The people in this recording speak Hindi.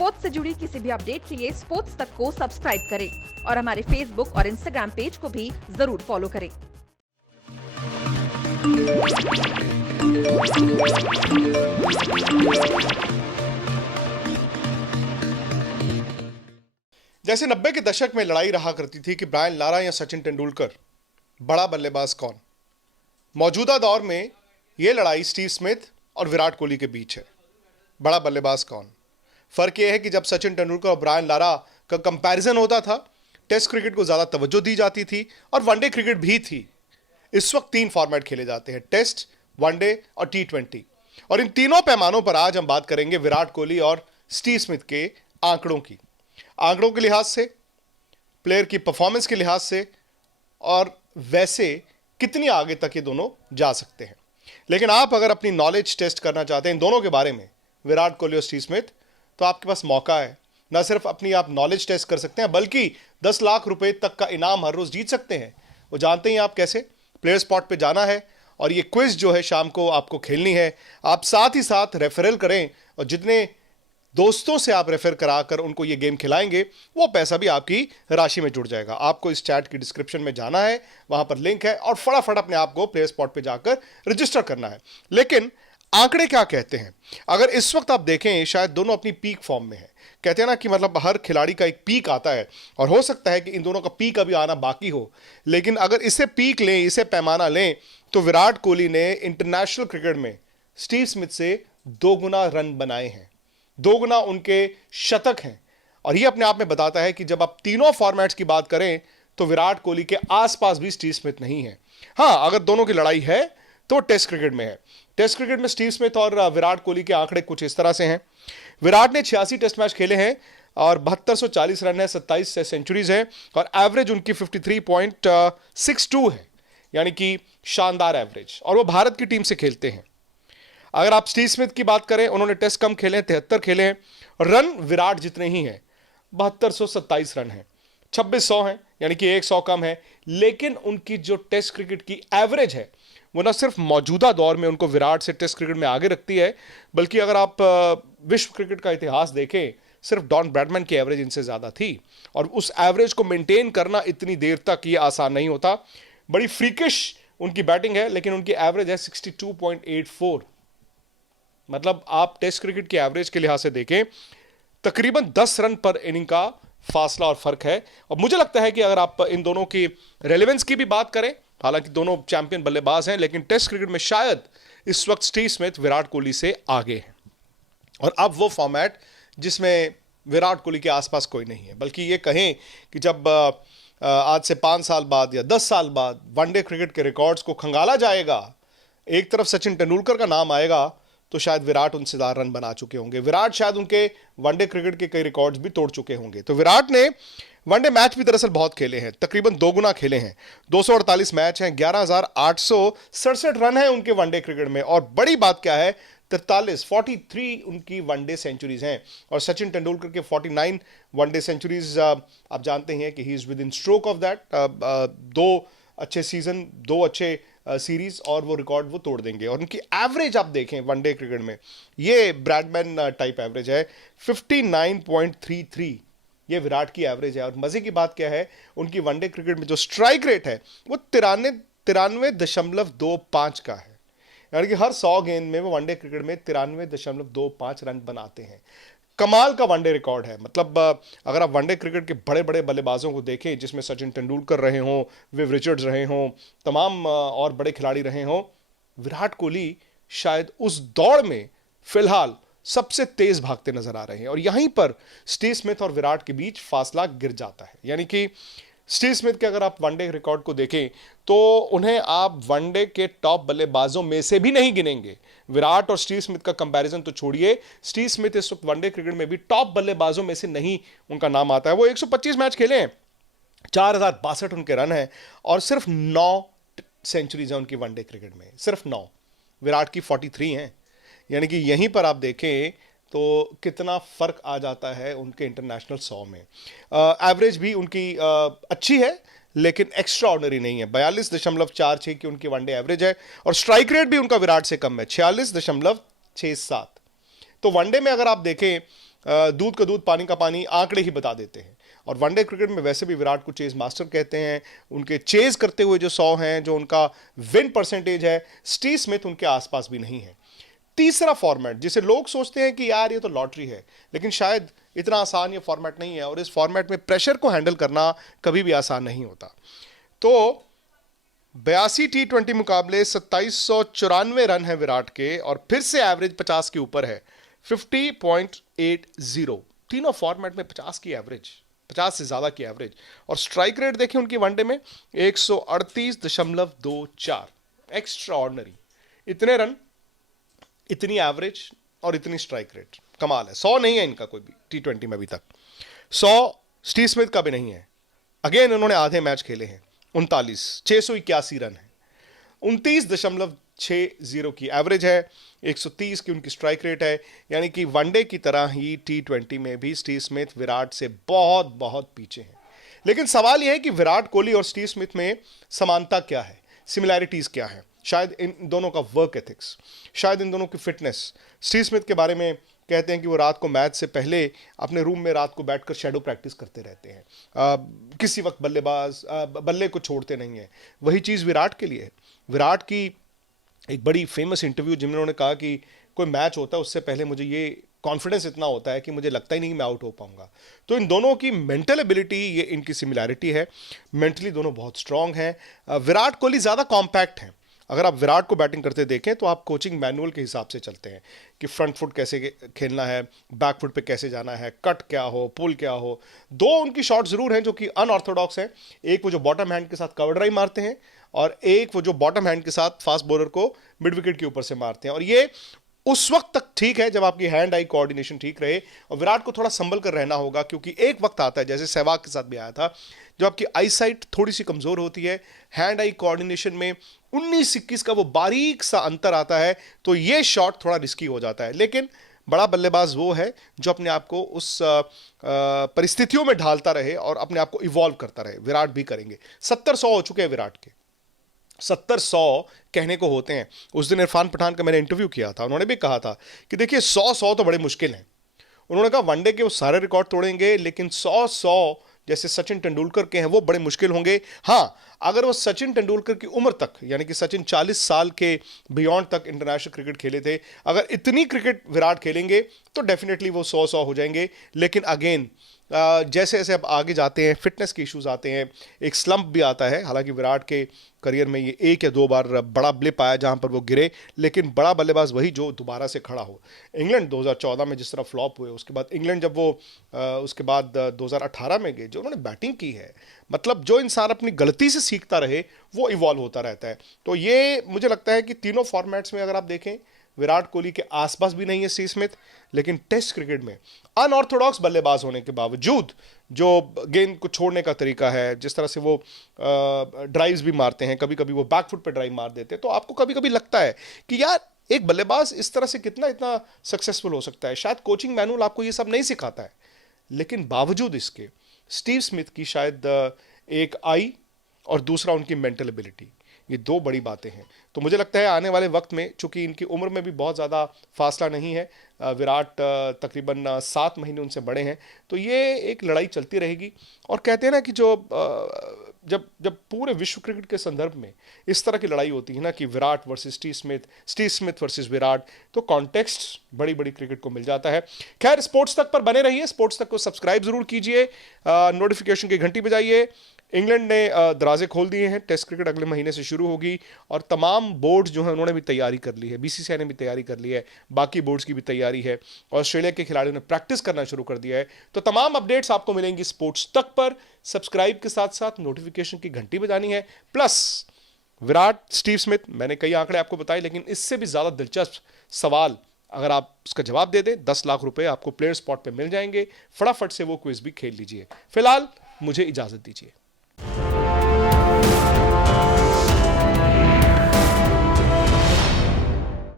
स्पोर्ट्स से जुड़ी किसी भी अपडेट के लिए स्पोर्ट्स तक को सब्सक्राइब करें और हमारे फेसबुक और इंस्टाग्राम पेज को भी जरूर फॉलो करें। जैसे 90 के दशक में लड़ाई रहा करती थी कि ब्रायन लारा या सचिन तेंदुलकर, बड़ा बल्लेबाज कौन। मौजूदा दौर में यह लड़ाई स्टीव स्मिथ और विराट कोहली के बीच है। बड़ा बल्लेबाज कौन। फर्क यह है कि जब सचिन तेंदुलकर और ब्रायन लारा का कंपैरिजन होता था, टेस्ट क्रिकेट को ज्यादा तवज्जो दी जाती थी और वनडे क्रिकेट भी थी। इस वक्त 3 फॉर्मेट खेले जाते हैं, टेस्ट, वनडे और T20। और इन तीनों पैमानों पर आज हम बात करेंगे विराट कोहली और स्टीव स्मिथ के आंकड़ों की। आंकड़ों के लिहाज से, प्लेयर की परफॉर्मेंस के लिहाज से, और वैसे कितनी आगे तक ये दोनों जा सकते हैं। लेकिन आप अगर अपनी नॉलेज टेस्ट करना चाहते हैं इन दोनों के बारे में, विराट कोहली और स्टीव स्मिथ, तो आपके पास मौका है। ना सिर्फ अपनी आप नॉलेज टेस्ट कर सकते हैं, बल्कि 10 लाख रुपए तक का इनाम हर रोज जीत सकते हैं। वो जानते हैं आप कैसे। प्लेयर स्पॉट पे जाना है और ये क्विज जो है शाम को आपको खेलनी है। आप साथ ही साथ रेफरल करें और जितने दोस्तों से आप रेफर कराकर उनको ये गेम खिलाएंगे, वो पैसा भी आपकी राशि में जुड़ जाएगा। आपको इस चैट की डिस्क्रिप्शन में जाना है, वहां पर लिंक है, और फटाफट अपने आप को प्लेयर स्पॉट पे जाकर रजिस्टर करना है। लेकिन आंकड़े क्या कहते हैं? अगर इस वक्त आप देखें, शायद दोनों अपनी पीक फॉर्म में है। कहते हैं ना कि मतलब हर खिलाड़ी का एक पीक आता है, और हो सकता है कि इन दोनों का पीक अभी आना बाकी हो। लेकिन अगर इसे पीक लें, इसे पैमाना लें, तो विराट कोहली ने इंटरनेशनल क्रिकेट में स्टीव स्मिथ से 2 गुना रन बनाए हैं, 2 गुना उनके शतक हैं। और यह अपने आप में बताता है कि जब आप तीनों फॉर्मेट्स की बात करें तो विराट कोहली के आसपास भी स्टीव स्मिथ नहीं है। हां, अगर दोनों की लड़ाई है तो टेस्ट क्रिकेट में है। टेस्ट क्रिकेट में स्टीव स्मिथ और विराट कोहली के आंकड़े कुछ इस तरह से हैं। विराट ने 86 टेस्ट मैच खेले हैं और 7240 रन है, 27 सेंचुरीज हैं, और एवरेज उनकी 53.62 है, यानी कि शानदार एवरेज। और वो भारत की टीम से खेलते हैं। अगर आप स्टीव स्मिथ की बात करें, उन्होंने टेस्ट कम खेले हैं, 73 खेले हैं। रन विराट जितने ही हैं, 7227 रन हैं, 2600 हैं, यानी कि 100 कम है। लेकिन उनकी जो टेस्ट क्रिकेट की एवरेज है, वो ना सिर्फ मौजूदा दौर में उनको विराट से टेस्ट क्रिकेट में आगे रखती है, बल्कि अगर आप विश्व क्रिकेट का इतिहास देखें, सिर्फ डॉन ब्रैडमैन की एवरेज इनसे ज्यादा थी। और उस एवरेज को मेंटेन करना इतनी देर तक ये आसान नहीं होता। बड़ी फ्रीकिश उनकी बैटिंग है, लेकिन उनकी एवरेज है 62.84। मतलब आप टेस्ट क्रिकेट की एवरेज के लिहाज से देखें, तकरीबन 10 रन पर इनिंग का फासला और फर्क है। और मुझे लगता है कि अगर आप इन दोनों की रेलेवेंस की भी बात करें, हालांकि दोनों चैंपियन बल्लेबाज हैं, लेकिन टेस्ट क्रिकेट में शायद इस वक्त स्टीव स्मिथ विराट कोहली से आगे हैं। और अब वो फॉर्मेट जिसमें विराट कोहली के आसपास कोई नहीं है, बल्कि ये कहें कि जब आज से 5 साल बाद या 10 साल बाद वनडे क्रिकेट के रिकॉर्ड्स को खंगाला जाएगा, एक तरफ सचिन तेंदुलकर का नाम आएगा, तो शायद विराट उनसे ज्यादा रन बना चुके होंगे। विराट शायद उनके वनडे क्रिकेट के कई रिकॉर्ड्स भी तोड़ चुके होंगे। तो विराट ने वनडे मैच भी दरअसल बहुत खेले हैं, तकरीबन 2 गुना खेले हैं। 248 मैच हैं, 11,867 रन है उनके वनडे क्रिकेट में। और बड़ी बात क्या है, 43 उनकी वनडे सेंचुरीज हैं। और सचिन तेंदुलकर के 49 वनडे सेंचुरीज, आप जानते हैं कि he is with in stroke of that. 2 अच्छे सीजन, 2 अच्छे सीरीज, और वो रिकॉर्ड वो तोड़ देंगे। और उनकी एवरेज आप देखें वनडे क्रिकेट में, ये ब्रैडमैन टाइप एवरेज है, 59.33। ये विराट की एवरेज है। और मजे की बात क्या है, उनकी वनडे क्रिकेट में जो स्ट्राइक रेट है वो 93.25 का है, यानी कि हर 100 गेंद में वो वनडे क्रिकेट में 93.25 रन बनाते हैं। कमाल का वनडे रिकॉर्ड है। मतलब अगर आप वनडे क्रिकेट के बड़े बड़े बल्लेबाजों को देखें, जिसमें सचिन तेंदुलकर रहे हों, विव रिचर्ड्स रहे हों, तमाम और बड़े खिलाड़ी रहे हों, विराट कोहली शायद उस दौड़ में फिलहाल सबसे तेज भागते नजर आ रहे हैं। और यहीं पर स्टीव स्मिथ और विराट के बीच फासला गिर जाता है। यानी कि स्टीव स्मिथ के अगर आप वनडे रिकॉर्ड को देखें तो उन्हें आप वनडे के टॉप बल्लेबाजों में से भी नहीं गिनेंगे। विराट और स्टीव स्मिथ का कंपैरिजन तो छोड़िए, स्टीव स्मिथ इस वक्त वनडे क्रिकेट में भी टॉप बल्लेबाजों में से नहीं उनका नाम आता है। वो 125 मैच खेले हैं, 4062 उनके रन हैं, और सिर्फ 9 सेंचुरीज हैं उनकी वनडे क्रिकेट में, सिर्फ 9। विराट की 43 हैं। यानी कि यहीं पर आप देखें तो कितना फर्क आ जाता है उनके इंटरनेशनल 100 में। एवरेज भी उनकी अच्छी है, लेकिन एक्स्ट्रा ऑर्डिनरी नहीं है। 42.46 की उनकी वनडे एवरेज है, और स्ट्राइक रेट भी उनका विराट से कम है, 46.67। तो वनडे में अगर आप देखें दूध का दूध पानी का पानी आंकड़े ही बता देते हैं। और वनडे क्रिकेट में वैसे भी विराट को चेज मास्टर कहते हैं। उनके चेज करते हुए जो 100 हैं, जो उनका विन परसेंटेज है, स्टीव स्मिथ उनके आसपास भी नहीं है। तीसरा फॉर्मेट जिसे लोग सोचते हैं कि यार ये तो लॉटरी है, लेकिन शायद इतना आसान ये फॉर्मेट नहीं है, और इस फॉर्मेट में प्रेशर को हैंडल करना कभी भी आसान नहीं होता। तो 82 T20 मुकाबले 2794 रन है विराट के, और फिर से एवरेज 50 के ऊपर है, 50.80। तीनों फॉर्मेट में 50 की एवरेज, 50 से ज्यादा की एवरेज। और स्ट्राइक रेट देखिए उनकी वनडे में 138.24। Extra ordinary. इतने रन, इतनी एवरेज और इतनी स्ट्राइक रेट, कमाल है। 100 नहीं है इनका कोई भी T20 में अभी तक। 100 स्टीव स्मिथ का भी नहीं है। अगेन उन्होंने आधे मैच खेले हैं। 681 रन है, 29.60 की एवरेज है, 130 की उनकी स्ट्राइक रेट है। यानी कि वनडे की तरह ही T20 में भी स्टीव स्मिथ विराट से बहुत बहुत पीछे हैं। लेकिन सवाल यह है कि विराट कोहली और स्टीव स्मिथ में समानता क्या है, सिमिलैरिटीज क्या है? शायद इन दोनों का वर्क एथिक्स, शायद इन दोनों की फिटनेस। स्टीव स्मिथ के बारे में कहते हैं कि वो रात को मैच से पहले अपने रूम में रात को बैठकर शैडो प्रैक्टिस करते रहते हैं। किसी वक्त बल्ले को छोड़ते नहीं है। वही चीज़ विराट के लिए है। विराट की एक बड़ी फेमस इंटरव्यू जिनमें उन्होंने कहा कि कोई मैच होता है उससे पहले मुझे ये कॉन्फिडेंस इतना होता है कि मुझे लगता ही नहीं कि मैं आउट हो पाऊंगा। तो इन दोनों की मेंटल एबिलिटी, ये इनकी सिमिलैरिटी है। मेंटली दोनों बहुत स्ट्रांग हैं। विराट कोहली ज़्यादा कॉम्पैक्ट हैं। अगर आप विराट को बैटिंग करते देखें तो आप कोचिंग मैनुअल के हिसाब से चलते हैं कि फ्रंट फुट कैसे खेलना है, बैक फुट पे कैसे जाना है, कट क्या हो, पुल क्या हो। दो उनकी शॉट जरूर हैं जो कि अनऑर्थोडॉक्स हैं। एक वो जो बॉटम हैंड के साथ कवर ड्राइव मारते हैं, और एक वो जो बॉटम हैंड के साथ फास्ट बॉलर को मिड विकेट के ऊपर से मारते हैं। और ये उस वक्त तक ठीक है जब आपकी हैंड आई कोऑर्डिनेशन ठीक रहे। और विराट को थोड़ा संभल कर रहना होगा, क्योंकि एक वक्त आता है, जैसे सहवाग के साथ भी आया था, जब आपकी आई साइट थोड़ी सी कमजोर होती है, हैंड आई कोऑर्डिनेशन में 19-21 का वो बारीक सा अंतर आता है, तो ये शॉट थोड़ा रिस्की हो जाता है। लेकिन बड़ा बल्लेबाज वो है जो अपने आप को उस परिस्थितियों में ढालता रहे और अपने आप को इवॉल्व करता रहे। विराट भी करेंगे। 70-100 हो चुके हैं विराट के। 70-100 कहने को होते हैं। उस दिन इरफान पठान का मैंने इंटरव्यू किया था, उन्होंने भी कहा था कि देखिए 100-100 तो बड़े मुश्किल हैं। उन्होंने कहा वनडे के वो सारे रिकॉर्ड तोड़ेंगे, लेकिन 100-100 जैसे सचिन तेंदुलकर के हैं वो बड़े मुश्किल होंगे। हाँ, अगर वो सचिन तेंदुलकर की उम्र तक, यानी कि सचिन 40 साल के बियॉन्ड तक इंटरनेशनल क्रिकेट खेले थे, अगर इतनी क्रिकेट विराट खेलेंगे तो डेफिनेटली वो 100-100 हो जाएंगे। लेकिन अगेन जैसे जैसे अब आगे जाते हैं, फिटनेस के इश्यूज आते हैं, एक स्लंप भी आता है। हालांकि विराट के करियर में ये 1 या 2 बार बड़ा ब्लिप आया जहां पर वो गिरे, लेकिन बड़ा बल्लेबाज वही जो दोबारा से खड़ा हो। इंग्लैंड 2014 में जिस तरह फ्लॉप हुए, उसके बाद इंग्लैंड जब वो उसके बाद 2018 में गए, जो उन्होंने बैटिंग की है, मतलब जो इंसान अपनी गलती से सीखता रहे वो इवॉल्व होता रहता है। तो ये मुझे लगता है कि तीनों फॉर्मेट्स में अगर आप देखें, विराट कोहली के आसपास भी नहीं है स्टीव स्मिथ, लेकिन टेस्ट क्रिकेट में अनऑर्थोडॉक्स बल्लेबाज होने के बावजूद जो गेंद को छोड़ने का तरीका है, जिस तरह से वो ड्राइव्स भी मारते हैं, कभी कभी वो बैक फुट पे ड्राइव मार देते हैं, तो आपको कभी कभी लगता है कि यार एक बल्लेबाज इस तरह से कितना इतना सक्सेसफुल हो सकता है। शायद कोचिंग मैनुअल आपको ये सब नहीं सिखाता है, लेकिन बावजूद इसके स्टीव स्मिथ की शायद एक आई और दूसरा उनकी मेंटल एबिलिटी, ये 2 बड़ी बातें हैं। तो मुझे लगता है आने वाले वक्त में, चूंकि इनकी उम्र में भी बहुत ज़्यादा फासला नहीं है, विराट तकरीबन 7 महीने उनसे बड़े हैं, तो ये एक लड़ाई चलती रहेगी। और कहते हैं ना कि जो जब पूरे विश्व क्रिकेट के संदर्भ में इस तरह की लड़ाई होती है ना कि Virat versus Steve Smith versus Virat, तो कॉन्टेक्स्ट बड़ी बड़ी क्रिकेट को मिल जाता है। खैर, स्पोर्ट्स तक पर बने रहिए, स्पोर्ट्स तक को सब्सक्राइब जरूर कीजिए, नोटिफिकेशन की घंटी बजाइए। इंग्लैंड ने दरवाजे खोल दिए हैं, टेस्ट क्रिकेट अगले महीने से शुरू होगी, और तमाम बोर्ड्स जो हैं उन्होंने भी तैयारी कर ली है, बीसीसीआई ने भी तैयारी कर ली है, बाकी बोर्ड्स की भी तैयारी है, ऑस्ट्रेलिया के खिलाड़ियों ने प्रैक्टिस करना शुरू कर दिया है। तो तमाम अपडेट्स आपको मिलेंगी स्पोर्ट्स तक पर। सब्सक्राइब के साथ साथ नोटिफिकेशन की घंटी बजानी है। प्लस विराट, स्टीव स्मिथ, मैंने कई आंकड़े आपको बताए, लेकिन इससे भी ज़्यादा दिलचस्प सवाल अगर आप उसका जवाब दे दें, 10 लाख रुपए आपको प्लेयर स्पॉट पे मिल जाएंगे। फटाफट से वो क्विज भी खेल लीजिए। फिलहाल मुझे इजाज़त दीजिए।